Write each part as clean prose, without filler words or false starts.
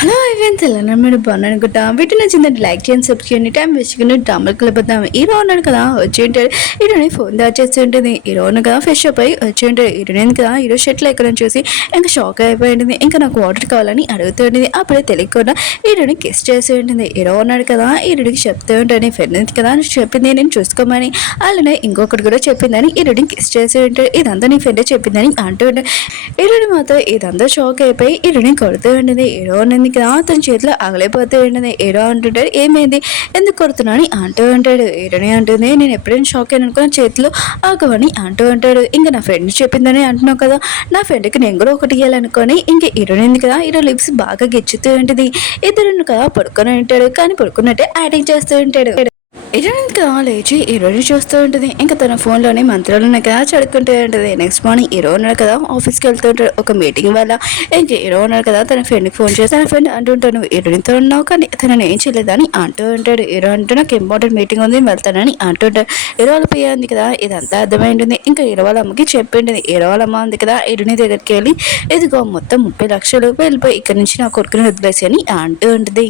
Hello Evans ఎలా మీరు బాగున్నాను అనుకుంటా వీటి నచ్చిందంటే లైక్ చేయండి సబ్స్క్రైబ్ చేయండి టైం వేసుకుని డ్రామాలు కలిపోతాం హీరో ఉన్నాడు కదా వచ్చి ఉంటాడు హీరోని ఫోన్ దాచేసి ఉంటుంది హీరో ఉన్న కదా ఫ్రెష్ అప్ అయి వచ్చి ఉంటాడు హీరోయిన్ కదా హీరో షర్ట్లో ఎక్కడ చూసి ఇంకా షాక్ అయిపోయింది ఇంకా నాకు వాటర్ కావాలని అడుగుతూ ఉంటుంది అప్పుడే తెలియకుండా హీరోని కిస్ చేసి ఉంటుంది హీరో ఉన్నాడు కదా హీరోడికి చెప్తూ ఉంటాడు ఫ్రెండ్ కదా చెప్పింది నేను చూసుకోమని అలానే ఇంకొకటి కూడా చెప్పిందని హీరోని కిస్ చేసి ఉంటాడు ఇదంతా నీ ఫ్రెండ్ చెప్పిందని అంటూ ఉంటాడు హీరోని మాత్రం ఇదంతా షాక్ అయిపోయి హీరోని కొడుతూ ఉంటుంది హీరో ఉన్నది కదా తన చేతిలో ఆగలేకపోతూ ఉంటుంది హీరో అంటుంటాడు ఏమైంది ఎందుకు కొడుతున్నా అని అంటూ ఉంటాడు హీరోని అంటుంది నేను ఎప్పుడైనా షాక్ అయిన అనుకున్న చేతిలో ఆగవని అంటూ ఉంటాడు ఇంకా నా ఫ్రెండ్ చెప్పిందని అంటున్నావు కదా నా ఫ్రెండ్కి నేను కూడా ఒకటి ఇవ్వాలనుకొని ఇంక హీరోని కదా హీరో లిప్స్ బాగా గెచ్చుతూ ఉంటుంది ఇద్దరు కదా పడుకొని ఉంటాడు కానీ పడుకున్నట్టే యాక్టింగ్ చేస్తూ ఉంటాడు హీరోయిన్గా లేచి హీరోని చూస్తూ ఉంటుంది ఇంకా తన ఫోన్లోనే మంత్రాలు ఉన్నాయి కదా చదువుకుంటూ ఉంటుంది నెక్స్ట్ మార్నింగ్ హీరో ఉన్నాడు కదా ఆఫీస్కి వెళ్తూ ఉంటాడు ఒక మీటింగ్ వల్ల ఇంక హీరో ఉన్నాడు కదా తన ఫ్రెండ్కి ఫోన్ చేసి తన ఫ్రెండ్ అంటుంటాను హీరోయిన్తో ఉన్నావు కానీ తనని ఏం చేయలేదని అంటూ ఉంటాడు హీరో అంటూ నాకు ఇంపార్టెంట్ మీటింగ్ ఉంది వెళ్తానని అంటుంటాడు హీరో వాళ్ళ పియ్య ఉంది కదా ఇదంతా అర్థమైంటుంది ఇంకా హీరో వాళ్ళ అమ్మకి చెప్పింటుంది హీరో వాళ్ళ అమ్మ ఉంది కదా హీరోని దగ్గరికి వెళ్ళి ఇదిగో మొత్తం 30 లక్షలు వెళ్ళిపోయి ఇక్కడ నుంచి నా కొడుకుని వదిలేసి అని అంటూ ఉంటుంది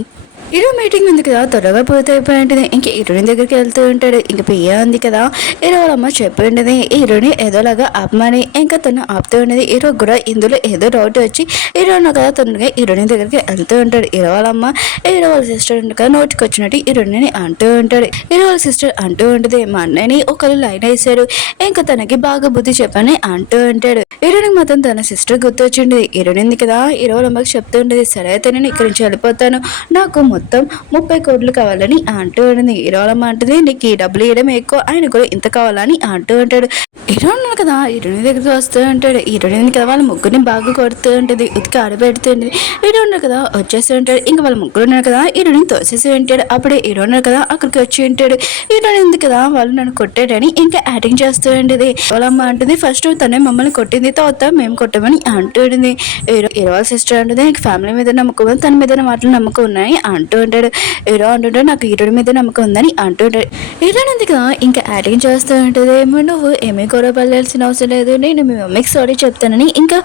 హీరో మీటింగ్ ఉంది కదా త్వరగా పూర్తి అయిపోయింటుంది ఇంక హీరోయిన్ దగ్గరికి వెళ్తూ ఉంటాడు ఇంక పియ్య ఉంది కదా హీరో వాళ్ళ అమ్మ చెప్పి ఉంటుంది హీరోని ఏదోలాగా ఆపమని ఇంకా తను ఆపుతూ ఉండేది హీరో కూడా ఇందులో ఏదో డౌట్ వచ్చి హీరోను కదా తనగా హీరోయిన్ దగ్గరికి వెళ్తూ ఉంటాడు హీరో వాళ్ళ అమ్మ హీరో వాళ్ళ సిస్టర్ కదా నోటికి వచ్చినట్టు హీరోయిన్ అంటూ ఉంటాడు హీరో వాళ్ళ సిస్టర్ అంటూ ఉంటుంది మా అన్నయ్యని ఒకరు లైన్ వేసారు ఇంకా తనకి బాగా బుద్ధి చెప్పని అంటూ ఉంటాడు హీరోయిన్ మాత్రం తన సిస్టర్ గుర్తొచ్చింది హీరోయిన్ కదా హీరో వాళ్ళ అమ్మకి చెప్తూ ఉండేది సరే అయితే నేను ఇక్కడి నుంచి వెళ్ళిపోతాను నాకు మొత్తం 30 కోట్లు కావాలని అంటూ ఉంటుంది హీరోలమ్మ అంటుంది నీకు ఈ డబ్బులు ఇవ్వడం ఎక్కువ ఆయన కూడా ఇంత కావాలని అంటూ ఉంటాడు హీరో ఉన్నాడు కదా హీరోయిన్ దగ్గరికి వస్తూ ఉంటాడు హీరోయిన్ కదా వాళ్ళ ముగ్గురిని బాగా కొడుతూ ఉంటుంది ఉతికి ఆడబెడుతుంది హీరో ఉన్నాడు కదా వచ్చేసి ఉంటాడు ఇంకా వాళ్ళ ముగ్గురు ఉన్నారు కదా హీరోయిన్ తోసేసి ఉంటాడు అప్పుడే హీరో ఉన్నాడు కదా అక్కడికి వచ్చి ఉంటాడు హీరోయిన్ ఉంది కదా వాళ్ళు నన్ను కొట్టాడని ఇంకా యాక్టింగ్ చేస్తూ ఉంటుంది వాళ్ళమ్మ అంటుంది ఫస్ట్ తనే మమ్మల్ని కొట్టింది తర్వాత మేము కొట్టామని అంటూ ఉంటుంది హీరో వాళ్ళ సిస్టర్ అంటుంది నీకు ఫ్యామిలీ మీద నమ్మకం తన మీద మాటలు నమ్మకం ఉన్నాయి అంటూ ఉంటాడు హీరో అంటుంటాడు నాకు హీరోడి మీద నమ్మకం ఉందని అంటుంటాడు హీరోయిన్ ఉంది కదా ఇంకా యాక్టింగ్ చేస్తూ ఉంటుంది నువ్వు ఏమీ గొడవపడాల్సిన అవసరం లేదు నేను మీ మమ్మీకి సారీ చెప్తానని ఇంకా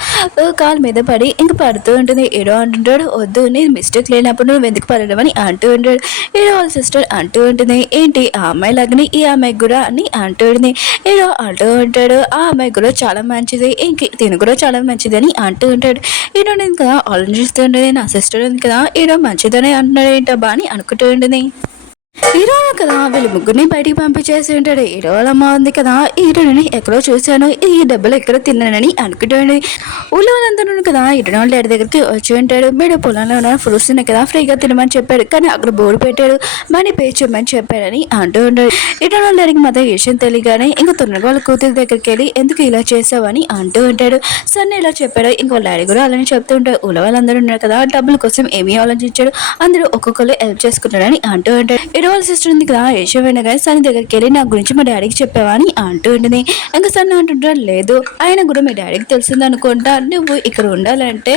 కాలు మీద పడి ఇంకా పడుతూ ఉంటుంది హీరో అంటుంటాడు వద్దు నేను మిస్టేక్ లేనప్పుడు నువ్వు ఎందుకు పడడం అని అంటూ ఉంటాడు హీరో వాళ్ళ సిస్టర్ అంటూ ఉంటుంది ఏంటి ఆ అమ్మాయి లాగానే ఈ అమ్మాయికి కూడా అని అంటూ ఉంటుంది హీరో అంటూ ఉంటాడు ఆ అమ్మాయి కూడా చాలా మంచిది ఇంక తిను కూడా చాలా మంచిది అని అంటూ ఉంటాడు హీరో కదా ఆలోచిస్తూ ఉంటుంది నా సిస్టర్ ఉంది కదా హీరో మంచిదని అంటున్నాడు ఏంటబ్బా అని అనుకుంటూ ఉంటుంది హీరో కదా వీళ్ళు ముగ్గురిని బయటికి పంపించేసి ఉంటాడు హీరో వాళ్ళ అమ్మ ఉంది కదా హీరోని ఎక్కడో చూశాను ఈ డబ్బులు ఎక్కడ తిన్నానని అనుకుంటాడు ఊళ్ళో వాళ్ళందరూ కదా హీరో వాళ్ళ డాడీ దగ్గరికి వచ్చి ఉంటాడు మీరు పొలంలో ఉన్న ఫ్రూట్స్ ఉన్నాయి కదా ఫ్రీగా తినమని చెప్పాడు కానీ అక్కడ బోర్డు పెట్టాడు మనీ పే చేయమని చెప్పాడని అంటూ ఉంటాడు హీరో వాళ్ళ డాడీకి మాత్రం విషయం తెలియగానే ఇంకా తొందరగా వాళ్ళ కూతురి దగ్గరికి వెళ్ళి ఎందుకు ఇలా చేసావని అంటూ ఉంటాడు సరే ఇలా చెప్పాడు ఇంకా వాళ్ళ డాడీ కూడా అలానే చెప్తూ ఉంటాడు ఊళ్ళో వాళ్ళందరూ ఉన్నారు కదా డబ్బుల కోసం ఏమీ ఆలోచించాడు అందరూ ఒక్కొక్కరు హెల్ప్ చేసుకుంటాడని అంటూ ఉంటాడు హీరో వాళ్ళ సిస్టర్ ఉంది కదా యశోవైన కానీ సన్ని దగ్గరికి వెళ్ళి నా గురించి మా డాడీకి చెప్పావా అని అంటూ ఉంటుంది ఇంకా సన్ని అంటుంటాడు లేదు ఆయన కూడా మీ డాడీకి తెలిసింది అనుకుంటా నువ్వు ఇక్కడ ఉండాలంటే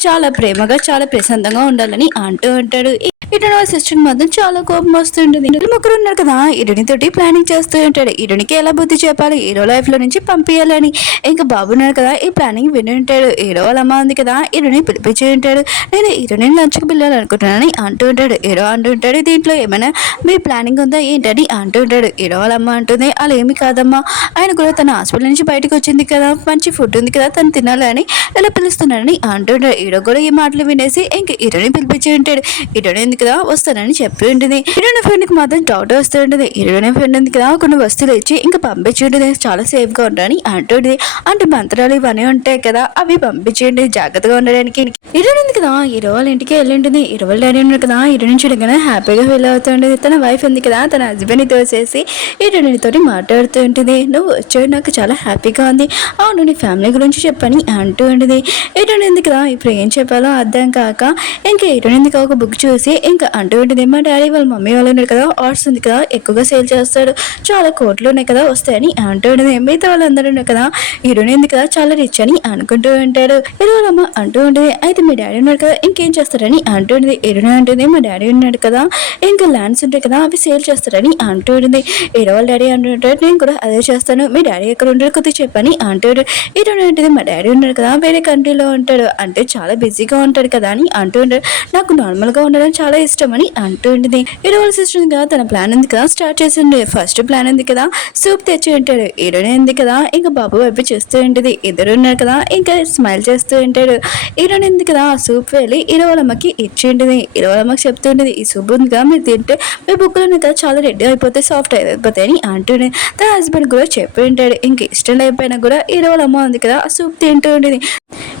చాలా ప్రేమగా చాలా ప్రశాంతంగా ఉండాలని అంటూ ఉంటాడు ఇటు వాళ్ళ సిస్టర్ మాత్రం చాలా కోపం వస్తుంటుంది ముగ్గురు ఉన్నారు కదా ఇరుని తోటి ప్లానింగ్ చేస్తూ ఉంటాడు ఇరునికి ఎలా బుద్ధి చెప్పాలి హీరో లైఫ్ లో నుంచి పంపించాలని ఇంకా బాబు ఉన్నాడు కదా ఈ ప్లానింగ్ విని ఉంటాడు హీరో వాళ్ళ అమ్మ ఉంది కదా ఇరుని పిలిపించి ఉంటాడు నేను హీరోని లంచ్కి పిల్లాలనుకుంటున్నానని అంటూ ఉంటాడు హీరో అంటూ ఉంటాడు దీంట్లో ఏమైనా మీ ప్లానింగ్ ఉందా ఏంటని అంటూ ఉంటాడు హీరో వాళ్ళ అమ్మ అంటుంది అలా ఏమి కాదమ్మా ఆయన కూడా తన హాస్పిటల్ నుంచి బయటకు వచ్చింది కదా మంచి ఫుడ్ ఉంది కదా తను తినాలని ఇలా పిలుస్తున్నాడని అంటుంటాడు హీరో కూడా ఈ మాటలు వినేసి ఇంక హీరోని పిలిపించి ఉంటాడు హీరోని కదా వస్తానని చెప్పి ఉంటుంది హీరోయిన్ ఫ్రెండ్కి మాత్రం డౌట్ వస్తూ ఉంటుంది హీరోయిన్ ఫ్రెండ్ ఉంది కదా కొన్ని వస్తువులు ఇచ్చి ఇంకా పంపించి ఉంటుంది చాలా సేఫ్ గా ఉంటాయని అంటుంది అంటే మంత్రాలు ఇవన్నీ ఉంటాయి కదా అవి పంపించేయండి జాగ్రత్తగా ఉండడానికి హీరోయిన్ ఉంది కదా హీరో వాళ్ళ ఇంటికి వెళ్ళి ఉంటుంది హీరో వాళ్ళ డాడీ ఉన్నారు కదా హీరోయిన్ చూడగానే హ్యాపీగా ఫీల్ అవుతుంటుంది తన వైఫ్ ఉంది కదా తన హస్బెండ్ తోసేసి హీరోయిన్ తోటి మాట్లాడుతూ ఉంటుంది నువ్వు వచ్చాడు నాకు చాలా హ్యాపీగా ఉంది అవును నీ ఫ్యామిలీ గురించి చెప్పని అంటూ ఉంటుంది హీరోయిన్ ఉంది కదా ఇప్పుడు ఏం చెప్పాలో అర్థం కాక ఇంకా హీరోయిన్ ఒక బుక్ చూసి ఇంకా అంటూ ఉంటుంది, మా డాడీ వాళ్ళ మమ్మీ వాళ్ళు ఉన్నారు కదా, ఆర్ట్స్ ఉంది కదా, ఎక్కువగా సేల్ చేస్తాడు, చాలా కోట్లు ఉన్నాయి కదా వస్తాయని అంటూ ఉంటుంది. మిగతా వాళ్ళందరూ ఉన్నారు కదా, హీరోయిన్ ఉంది కదా చాలా రిచ్ అని అనుకుంటూ ఉంటాడు. హీరోలమ్మ అంటూ ఉంటుంది, అయితే మీ డాడీ ఉన్నాడు కదా ఇంకేం చేస్తారని అంటూ ఉంటుంది. హీరోయిన్ అంటుంది, మా డాడీ ఉన్నాడు కదా ఇంకా ల్యాండ్స్ ఉంటాయి కదా అవి సేల్ చేస్తారని అంటూ ఉంటుంది. హీరో వాళ్ళ డాడీ అంటుంటాడు, నేను కూడా అదే చేస్తాను, మీ డాడీ ఎక్కడ ఉంటాడు కొద్దిగా చెప్పని అంటాడు. హీరోయిన్ అంటుంది, మా డాడీ ఉన్నాడు కదా వేరే కంట్రీలో ఉంటాడు, అంటే చాలా బిజీగా ఉంటాడు కదా అని అంటూ ఉంటాడు. నాకు నార్మల్ గా ఉండడం చాలా ఇష్టం అని అంటూ ఉంటుంది. హీరో వాళ్ళ సిస్టర్ కదా తన ప్లాన్ ఉంది కదా స్టార్ట్ చేసింది. ఫస్ట్ ప్లాన్ ఉంది కదా సూప్ తెచ్చి ఉంటాడు. హీరోయిన్ ఉంది కదా ఇంకా బాబు వైపు చూస్తూ ఉంటుంది. ఇద్దరు ఉన్నారు కదా ఇంకా స్మైల్ చేస్తూ ఉంటాడు. హీరోయిన్ ఉంది కదా ఆ సూప్ వెళ్ళి హీరో వాళ్ళ అమ్మకి ఇచ్చి ఉంటుంది. హీరో వాళ్ళ అమ్మకి చెప్తూ ఉంటుంది, ఈ సూప్ ఉంది కదా మీరు తింటే మీ బుక్కులు కదా చాలా రెడీ అయిపోతాయి, సాఫ్ట్ అయిపోతాయి అని అంటూనే తన హస్బెండ్ కూడా చెప్పి ఉంటాడు. ఇంక ఇష్టం లేకపోయినా కూడా హీరో వాళ్ళ అమ్మ ఉంది కదా ఆ సూప్ తింటూ ఉంటుంది.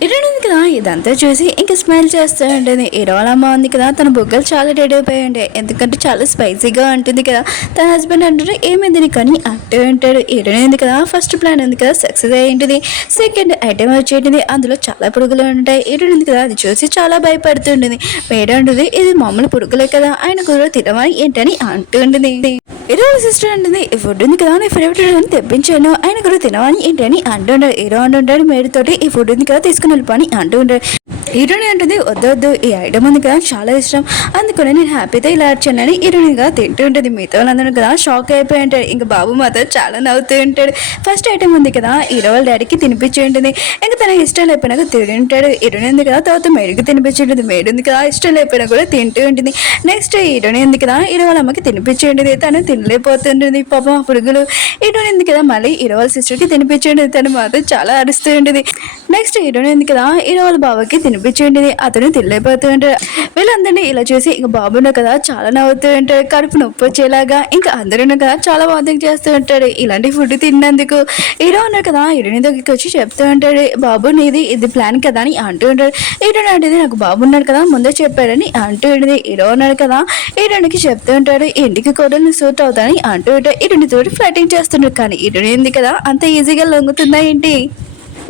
హీరోయిన్ ఉంది కదా ఇదంతా చూసి ఇంకా స్మైల్ చేస్తూ ఉంటుంది. హీరో వాళ్ళ అమ్మ ఉంది కదా తన బుగ్గలు చాలా రెడీ అయిపోయి ఉంటాయి, ఎందుకంటే చాలా స్పైసీగా ఉంటుంది కదా. తన హస్బెండ్ అంటారు ఏమైంది కానీ అంటూ ఉంటాడు. హీరోయిన్ ఉంది కదా ఫస్ట్ ప్లాన్ ఉంది కదా సక్సెస్ అయ్యింటుంది. సెకండ్ ఐటమ్ వచ్చేటిది అందులో చాలా పురుగులు ఉంటాయి. హీరోయిన్ ఉంది కదా అది చూసి చాలా భయపడుతుంటుంది. మేడం ఉంటుంది ఇది మామూలు పురుగులే కదా ఆయన కూడా తినమని ఏంటని అంటూ ఉంటుంది. హీరో సిస్టర్ అంటుంది, ఈ ఫుడ్ ఉంది కదా నీ ఫేవరెట్ అని తెప్పించాను ఆయన కూడా తినవని ఏంటని అంటుంటాడు. హీరో అంటుంటాడు మేడితోటి ఈ ఫుడ్ ఉంది కదా తీసుకుని వెళ్ళిపోని అంటూ ఉంటాడు. హీరోని అంటుంది వద్దు ఈ ఐటమ్ ఉంది కదా చాలా ఇష్టం అందుకని నేను హ్యాపీతో ఇలా వచ్చానని హీరోయిన్గా తింటూ ఉంటుంది. మిగతా వాళ్ళందరూ కదా షాక్ అయిపోయి ఉంటాడు. ఇంకా బాబు మాత్రం చాలా నవ్వుతూ ఉంటాడు. ఫస్ట్ ఐటమ్ ఉంది కదా హీరో వాళ్ళ డాడీకి తినిపించి ఉంటుంది. ఇంకా తనకి ఇష్టం లేకపోయినా తింటూ ఉంటాడు. హీరోయిన్ ఉంది కదా తర్వాత మేడికి తినిపించి ఉంటుంది. మేడు ఉంది కదా ఇష్టం లేకపోయినా కూడా తింటూ ఉంటుంది. నెక్స్ట్ హీరోయిన్ ఉంది కదా హీరో వాళ్ళ అమ్మకి తినిపించి ఉంటుంది. తను తినలేకపోతుంటుంది పాపం ఆ పురుగులు. హీరోయిన్ ఉంది కదా మళ్ళీ హీరో వాళ్ళ సిస్టర్కి తినిపించి ఉంటుంది. తను మాత్రం చాలా అరుస్తూ ఉంటుంది. నెక్స్ట్ హీరోయిన్ ఉంది కదా హీరో వాళ్ళ బాబాకి తినిపించేయండి అతను తినలేకపోతూ ఉంటాడు. వీళ్ళందరినీ ఇలా చూసి ఇంకా బాబును కదా చాలా నవ్వుతూ ఉంటాడు. కడుపు నొప్పి వచ్చేలాగా ఇంకా అందరూ కదా చాలా వాంతింగ్ చేస్తూ ఉంటాడు ఇలాంటి ఫుడ్ తిన్నందుకు. హీరో ఉన్నారు కదా హీరోయిన్ దగ్గరికి వచ్చి చెప్తూ ఉంటాడు బాబు నీది ఇది ప్లాన్ కదా అని అంటూ ఉంటాడు. హీరోయిన్ అంటే నాకు బాబు ఉన్నాడు కదా ముందే చెప్పాడని అంటూ ఉంటుంది. హీరో ఉన్నాడు కదా హీరోయిన్కి చెప్తూ ఉంటాడు ఇంటికి కూడా సూట్ అవుతాని అంటూ ఉంటాడు. హీరోయిన్ తోటి ఫ్లైటింగ్ చేస్తుంటాడు. కానీ హీరోయిన్ ఉంది కదా అంత ఈజీగా లొంగుతుందా ఏంటి.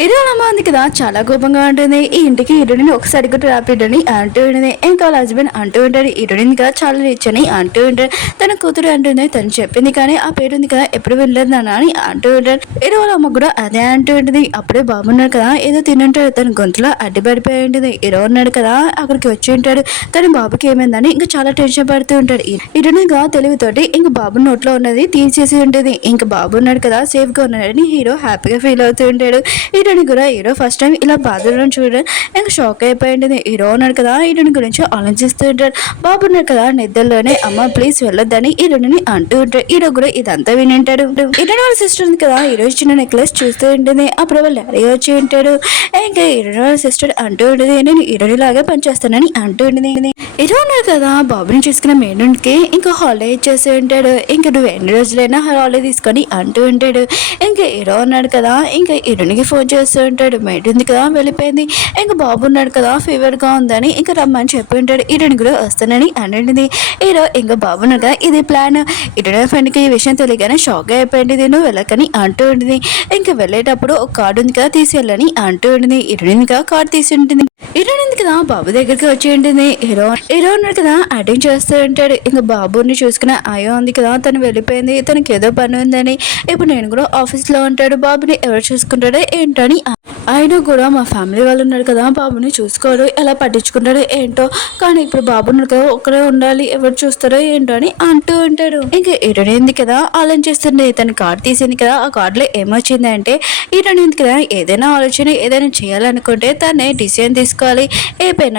హీరోయిన్ అమ్మ ఉంది కదా చాలా కోపంగా ఉంటుంది. ఈ ఇంటికి హీరోయిన్ ఒకసారి కూడా రాపిడని అంటూ ఉంటుంది. ఇంకా వాళ్ళ హస్బెండ్ అంటూ ఉంటాడు హీరోయిన్ కదా చాలా రిచ్ అని అంటూ ఉంటాడు. తన కూతురు అంటుంది తను చెప్పింది కానీ ఆ పేరు ఉంది కదా ఎప్పుడు వెళ్ళలేదు అని అంటూ ఉంటాడు. హీరోయిన్ అమ్మ కూడా అదే అంటూ ఉంటుంది. అప్పుడే బాబున్నాడు కదా ఏదో తినంటాడు తన గొంతులో అడ్డుపడిపోయి ఉంటుంది. హీరో ఉన్నాడు కదా అక్కడికి వచ్చి ఉంటాడు. తన బాబుకి ఏమైందని ఇంకా చాలా టెన్షన్ పడుతూ ఉంటాడు. హీరోయిన్ గా తెలివితోటి ఇంకా బాబు నోట్లో ఉన్నది తీసేసి ఉంటుంది. ఇంకా బాబు ఉన్నాడు కదా సేఫ్ గా ఉన్నాడని హీరో హ్యాపీగా ఫీల్ అవుతూ ఉంటాడు. హీరోని కూడా హీరో ఫస్ట్ టైం ఇలా బాధలను చూడడం ఇంకా షాక్ అయిపోయింది. హీరో ఉన్నాడు కదా హీరోని గురించి ఆలోచిస్తూ ఉంటాడు. బాబు ఉన్నాడు కదా నిద్రలోనే అమ్మ ప్లీజ్ వెళ్ళొద్దని హీరోని అంటూ ఉంటాడు. హీరో కూడా ఇదంతా వినింటాడు. హీరోని వాళ్ళ సిస్టర్ ఉంది కదా హీరో ఇచ్చిన నెక్లెస్ చూస్తూ ఉంటుంది. అప్పుడు వాళ్ళ డాడీ వచ్చి ఉంటాడు. ఇంకా హీరోని వాళ్ళ సిస్టర్ అంటూ ఉంటుంది నేను హీరోని లాగా పనిచేస్తానని అంటూ ఉంటుంది. హీరో ఉన్నాడు కదా బాబుని చూసుకున్న మేనుకి ఇంకా హాలిడే ఇచ్చేసి ఉంటాడు. ఇంకా నువ్వు ఎన్ని రోజులైనా హాలిడే తీసుకొని అంటూ ఉంటాడు. ఇంకా హీరో ఉన్నాడు కదా ఇంకా హీరోనికి ఫోన్ చేస్తూ ఉంటాడు. మేడ్ ఉంది కదా వెళ్ళిపోయింది. ఇంకా బాబు ఉన్నాడు కదా ఫీవర్గా ఉందని ఇంకా రమ్మని చెప్పి ఉంటాడు. హీరోని కూడా వస్తానని అంటుంది. హీరో ఇంకా బాబు ఉన్నాడు కదా ఇది ప్లాన్. హీరో ఫ్రెండ్కి ఈ విషయం తెలియగానే షాక్ అయిపోయింది. నువ్వు వెళ్ళకని అంటూ ఉంటుంది. ఇంకా వెళ్ళేటప్పుడు ఒక కార్డు ఉంది కదా తీసుకెళ్ళని అంటూ ఉంటుంది. హీరోయిన్ కదా కార్డు తీసి ఉంటుంది. హీరోయిన్ ఉంది కదా బాబు దగ్గరికి వచ్చి ఉంటుంది. హీరో ఉన్నాడు కదా యాక్టింగ్ చేస్తూ ఉంటాడు. ఇంకా బాబుని చూసుకున్న అయ్యో ఉంది కదా తను వెళ్ళిపోయింది తనకి ఏదో పని ఉందని ఇప్పుడు నేను కూడా ఆఫీస్లో ఉంటాడు బాబుని ఎవరు చూసుకుంటాడో ఏంటని ఆయన కూడా మా ఫ్యామిలీ వాళ్ళు ఉన్నారు కదా బాబుని చూసుకోడు ఎలా పట్టించుకుంటాడో ఏంటో కానీ ఇప్పుడు బాబు ఉన్నాడు కదా ఒక్కడే ఉండాలి ఎవరు చూస్తారో ఏంటో అని అంటూ ఉంటాడు. ఇంకా హీరోయిన్ కదా ఆలోచిస్తుంది. తన కార్డు తీసింది కదా ఆ కార్డులో ఏమొచ్చింది అంటే హీరోయిన్ కదా ఏదైనా ఆలోచన ఏదైనా చేయాలనుకుంటే తనే డిసిజన్ తీసుకోవాలి ఏ పైన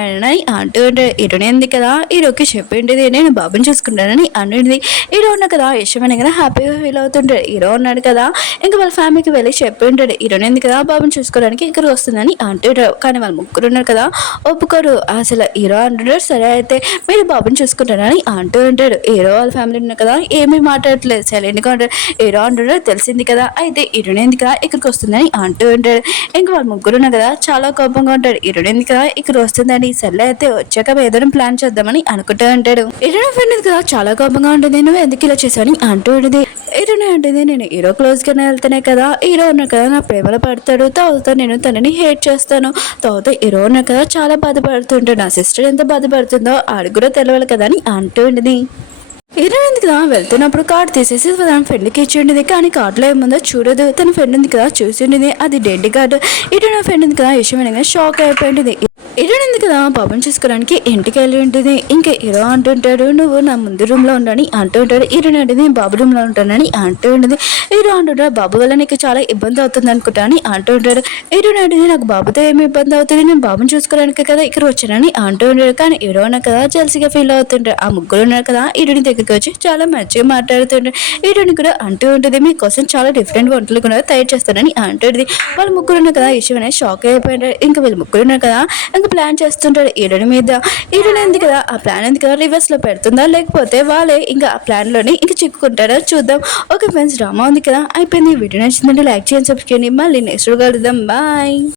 అంటూ ఉంటాడు. హీరోయిన్ కదా హీరోకి చెప్పిండేది నేను బాబుని చూసుకుంటానని అంటుంది. హీరో ఉన్నా కదా ఇష్టమైన కదా హ్యాపీగా ఫీల్ అవుతుంటాడు. హీరో ఉన్నాడు కదా ఇంకా వాళ్ళ ఫ్యామిలీకి వెళ్ళి చెప్పి ఉంటాడు హీరోయిన్ కదా బాబుని చూసుకోవడానికి ఇక్కడ వస్తుందని అంటుంటారు. కానీ వాళ్ళు ముగ్గురు ఉన్నారు కదా ఒప్పుకోరు. అసలు హీరో అంటున్నాడు సరే అయితే మీరు బాబుని చూసుకుంటారని అంటూ ఉంటాడు. హీరో వాళ్ళ ఫ్యామిలీ ఉన్నారు కదా ఏమీ మాట్లాడట్లేదు సైలెంట్గా ఉంటాడు. హీరో అంటున్నాడు తెలిసింది కదా అయితే హీరోయిన్ కదా ఇక్కడికి వస్తుందని అంటూ ఉంటాడు. ఇంకా వాళ్ళ ముగ్గురు ఉన్నారు కదా చాలా కోపంగా ఉంటాడు. హీరోయిన్ కదా ఇక్కడ వస్తుందని సర్లే అయితే వచ్చాక ఏదైనా ప్లాన్ చేద్దామని అనుకుంటూ ఉంటాడు. ఇరున ఫ్రెండ్ ఉంది కదా చాలా కోపంగా ఉంటుంది. నువ్వు ఎందుకు ఇలా చేశాను అంటూ ఉంటుంది. ఇరునే ఉంటుంది నేను హీరో క్లోజ్ గానే వెళ్తానే కదా హీరో ఉన్నా కదా నా ప్రేమలో పడతాడు, తర్వాత నేను తనని హేట్ చేస్తాను, తర్వాత హీరో ఉన్నా కదా చాలా బాధపడుతుంటాడు, నా సిస్టర్ ఎంత బాధపడుతుందో ఆడికి కూడా తెలియాలి కదా అని అంటూ ఉంటుంది. హీరోయిన్ ఉంది కదా వెళ్తున్నప్పుడు కార్డు తీసేసి తన ఫ్రెండ్కి ఇచ్చి ఉండేది, కానీ కార్డులో ఏముందో చూడదు. తన ఫ్రెండ్ ఉంది కదా చూసి ఉండేది, అది డెడ్ కార్డు. ఇటు నా ఫ్రెండ్ ఉంది కదా విషయం షాక్ అయిపోయింది. హీరోయిన్ ఉంది కదా బాబుని చూసుకోవడానికి ఇంటికి వెళ్ళి ఉంటుంది. ఇంకా హీరో అంటుంటాడు నువ్వు నా ముందు రూమ్ లో ఉండని అంటూ ఉంటాడు. హీరోయిన్ అంటే బాబు రూమ్ లో ఉంటానని అంటూ ఉంటుంది. హీరో అంటుంటాడు బాబు వల్ల నీకు చాలా ఇబ్బంది అవుతుంది అనుకుంటా అని అంటూ ఉంటాడు. హీరోయిన్ అంటే నాకు బాబుతో ఏమి ఇబ్బంది అవుతుంది, నేను బాబుని చూసుకోవడానికి కదా ఇక్కడ వచ్చానని అంటూ ఉంటాడు. కానీ హీరో ఉన్నా కదా జల్సీగా ఫీల్ అవుతుంటాడు. ఆ ముగ్గురు ఉన్నారు కదా హీరోయిన్ దగ్గరికి వచ్చి చాలా మంచిగా మాట్లాడుతుంటాడు. హీరోయిన్ కూడా అంటూ ఉంటుంది మీకోసం చాలా డిఫరెంట్ వంటలు కూడా తయారు చేస్తానని అంటుంది. వాళ్ళ ముగ్గురు ఉన్నారు కదా విషయం అనేది షాక్ అయిపోయింటాడు. ఇంకా వీళ్ళు ముగ్గురు ఉన్నారు కదా ఇంకా ప్లాన్ చేస్తుంటాడు హీరోయిన్ మీద. హీరోయిన్ ఉంది కదా ఆ ప్లాన్ ఉంది కదా రివర్స్ లో పెడుతుందా లేకపోతే వాళ్ళే ఇంకా ఆ ప్లాన్ లోని ఇంకా చిక్కుకుంటారో చూద్దాం. ఓకే ఫ్రెండ్స్ డ్రామా ఉంది కదా అయిపోయింది. వీడియో నచ్చిందంటే లైక్ చేయండి, సబ్స్క్రైబ్ చేయండి. మళ్ళీ నెక్స్ట్ కలుద్దాం. బాయ్.